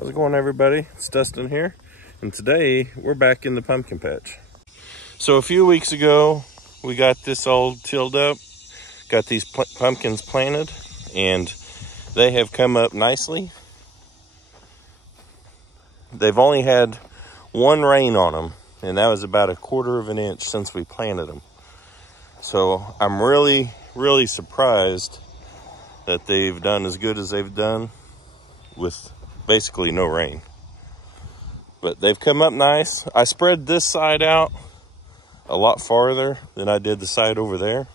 How's it going, everybody? It's Dustin here, and today we're back in the pumpkin patch. So a few weeks ago, we got this all tilled up, got these pumpkins planted, and they have come up nicely. They've only had one rain on them, and that was about 1/4 of an inch since we planted them. So I'm really surprised that they've done as good as they've done with basically no rain. But they've come up nice. I spread this side out a lot farther than I did the side over there.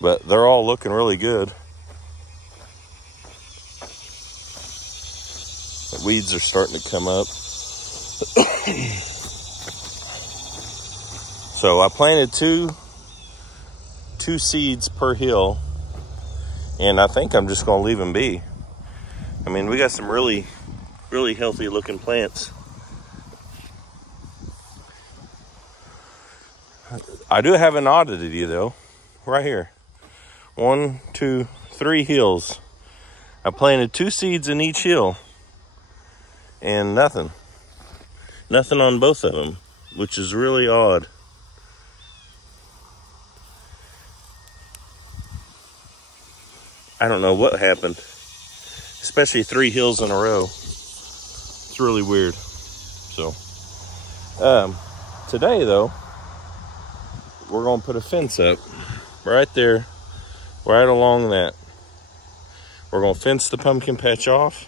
But they're all looking really good. The weeds are starting to come up. So I planted two seeds per hill, and I think I'm just gonna leave them be. I mean, we got some really healthy looking plants. I do have an oddity though, right here. 1, 2, 3 hills. I planted 2 seeds in each hill, and nothing on both of them, which is really odd. I don't know what happened, especially 3 hills in a row. It's really weird. So, today though, we're gonna put a fence up right there, right along that. We're gonna fence the pumpkin patch off.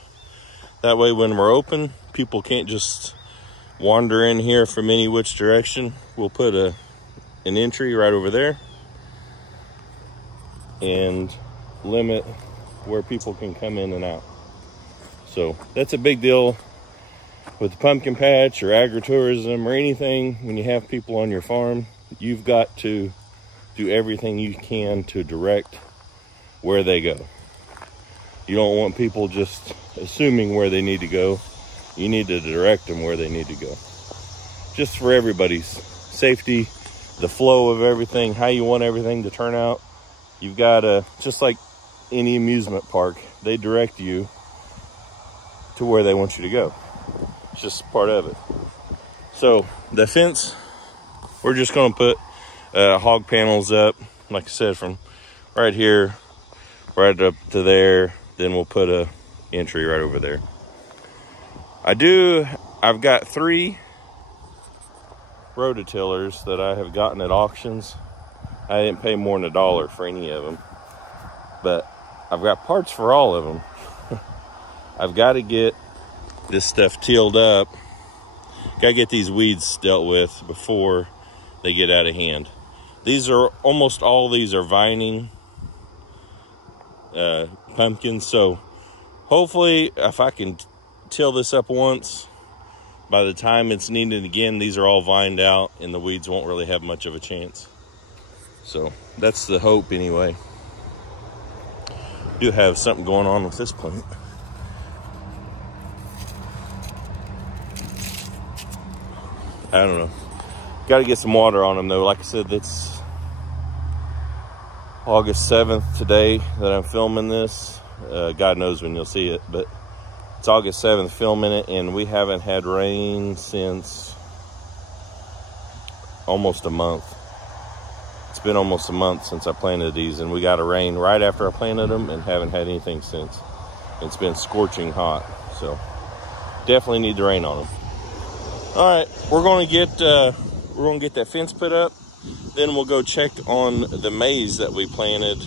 That way when we're open, people can't just wander in here from any which direction. We'll put an entry right over there and limit where people can come in and out. So that's a big deal with the pumpkin patch or agritourism or anything. When you have people on your farm, you've got to do everything you can to direct where they go. You don't want people just assuming where they need to go. You need to direct them where they need to go, just for everybody's safety, the flow of everything, how you want everything to turn out. You've got to, just like any amusement park, they direct you to where they want you to go. It's just part of it. So the fence, we're just going to put hog panels up, like I said, from right here right up to there. Then we'll put a entry right over there. I've got 3 rototillers that I have gotten at auctions. I didn't pay more than $1 for any of them, but I've got parts for all of them. I've got to get this stuff tilled up. Got to get these weeds dealt with before they get out of hand. These are almost all these are vining pumpkins. So hopefully, if I can till this up once, by the time it's needed again, these are all vined out and the weeds won't really have much of a chance. So that's the hope anyway. Do have something going on with this plant. I don't know. Got to get some water on them though. Like I said, it's August 7th today that I'm filming this. God knows when you'll see it, but it's August 7th filming it, and we haven't had rain since almost a month. It's been almost a month since I planted these, and we got a rain right after I planted them and haven't had anything since. It's been scorching hot, so definitely need the rain on them. All right, we're gonna get that fence put up. Then we'll go check on the maize that we planted.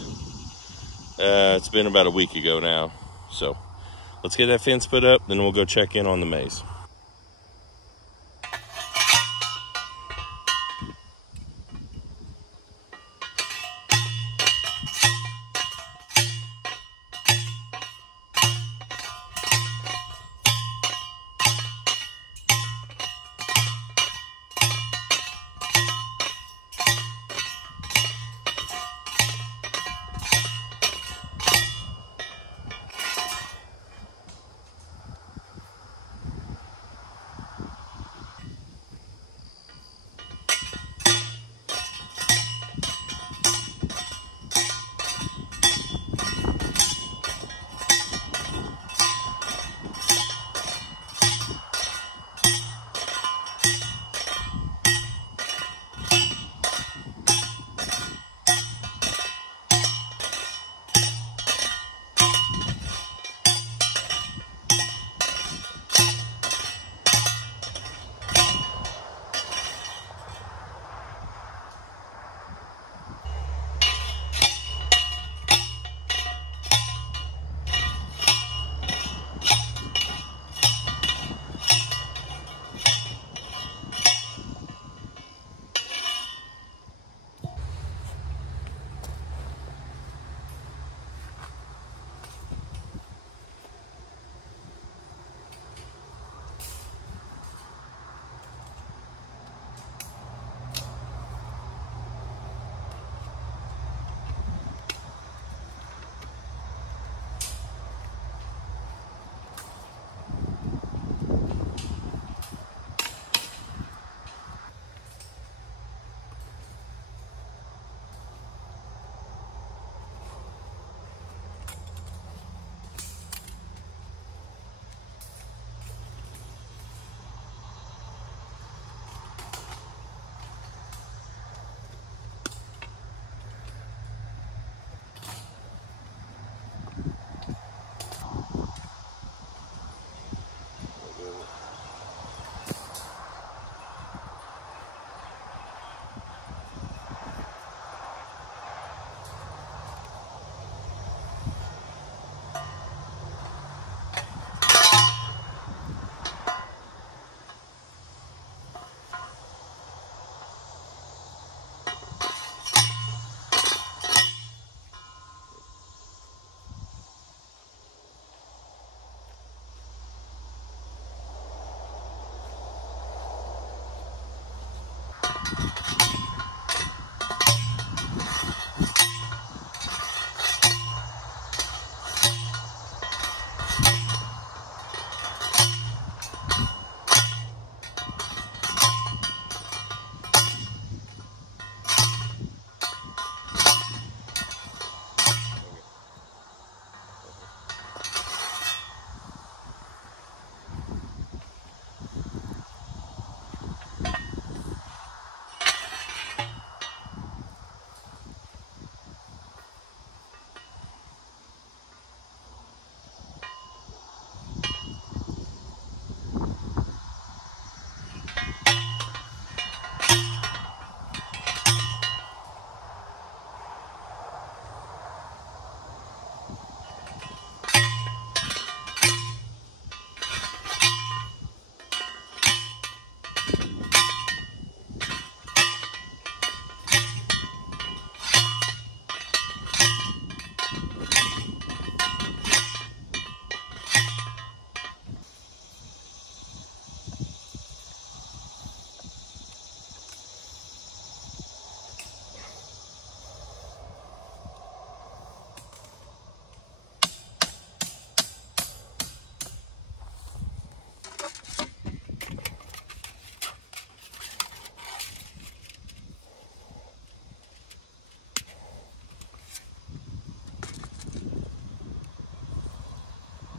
It's been about a week ago now, so let's get that fence put up. Then we'll go check in on the maize.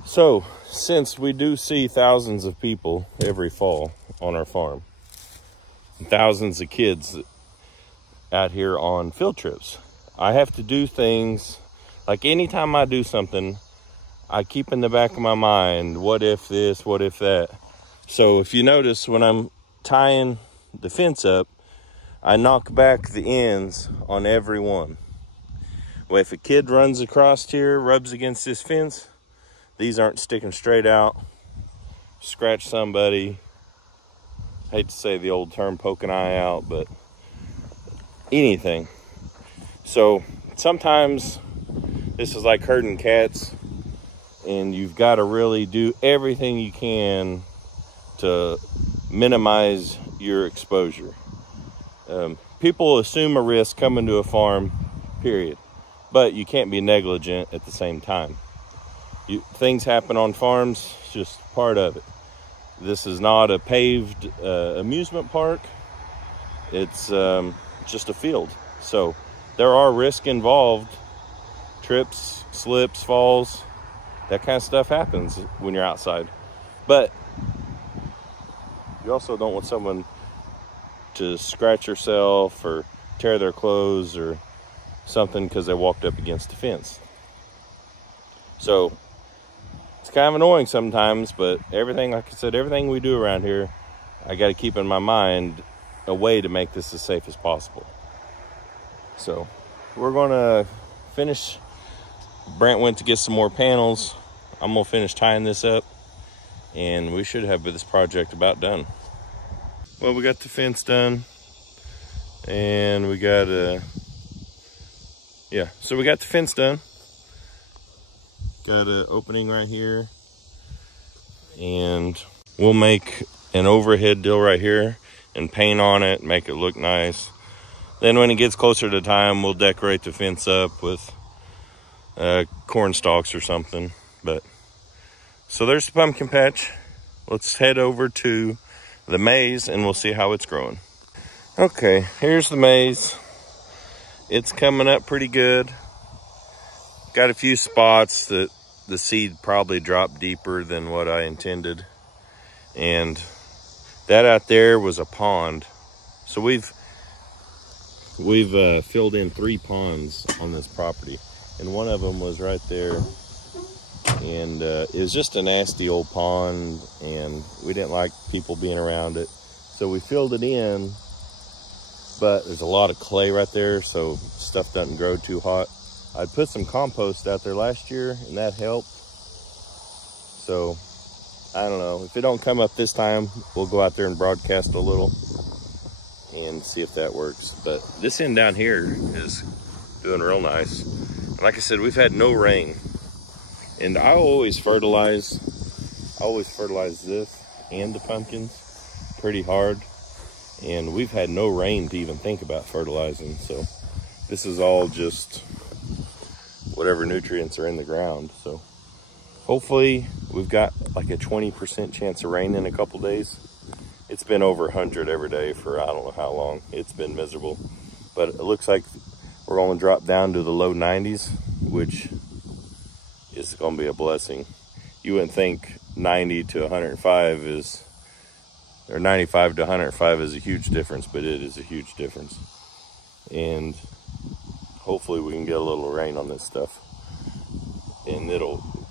So, since we do see thousands of people every fall on our farm, thousands of kids out here on field trips, I have to do things, like anytime I do something, I keep in the back of my mind, what if this, what if that? So if you notice, when I'm tying the fence up, I knock back the ends on every one. Well, if a kid runs across here, rubs against this fence, these aren't sticking straight out, scratch somebody. Hate to say the old term, poke an eye out, but anything. So sometimes this is like herding cats, and you've got to really do everything you can to minimize your exposure. People assume a risk coming to a farm, period. But you can't be negligent at the same time. Things happen on farms, it's just part of it. This is not a paved amusement park. It's just a field. So there are risks involved. Trips, slips, falls, that kind of stuff happens when you're outside. But you also don't want someone to scratch yourself or tear their clothes or something because they walked up against the fence. So it's kind of annoying sometimes, but everything, like I said, everything we do around here, I got to keep in my mind a way to make this as safe as possible. So we're going to finish. Brent went to get some more panels. I'm going to finish tying this up, and we should have this project about done. Well, we got the fence done, and we got so we got the fence done. Got an opening right here, and we'll make an overhead deal right here and paint on it, make it look nice. Then when it gets closer to time, we'll decorate the fence up with corn stalks or something. But so there's the pumpkin patch. Let's head over to the maize and we'll see how it's growing. Okay, here's the maize. It's coming up pretty good. Got a few spots that the seed probably dropped deeper than what I intended. And that out there was a pond. So we've filled in 3 ponds on this property. And one of them was right there. And it was just a nasty old pond, and we didn't like people being around it. So we filled it in, but there's a lot of clay right there, so stuff doesn't grow too hot. I put some compost out there last year, and that helped. So I don't know, if it don't come up this time, we'll go out there and broadcast a little and see if that works. But this end down here is doing real nice. And like I said, we've had no rain. And I always fertilize this and the pumpkins pretty hard. And we've had no rain to even think about fertilizing. So this is all just whatever nutrients are in the ground. So hopefully we've got like a 20% chance of rain in a couple days. It's been over 100 every day for I don't know how long. It's been miserable. But it looks like we're going to drop down to the low 90s, which is going to be a blessing. You wouldn't think 90 to 105 is, or 95 to 105 is a huge difference, but it is a huge difference. And hopefully we can get a little rain on this stuff. And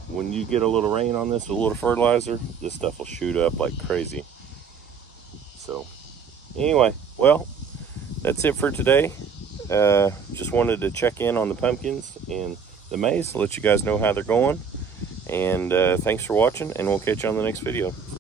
when you get a little rain on this, a little fertilizer, this stuff will shoot up like crazy. So anyway, well, that's it for today. Just wanted to check in on the pumpkins and the maize, let you guys know how they're going. And thanks for watching, and we'll catch you on the next video.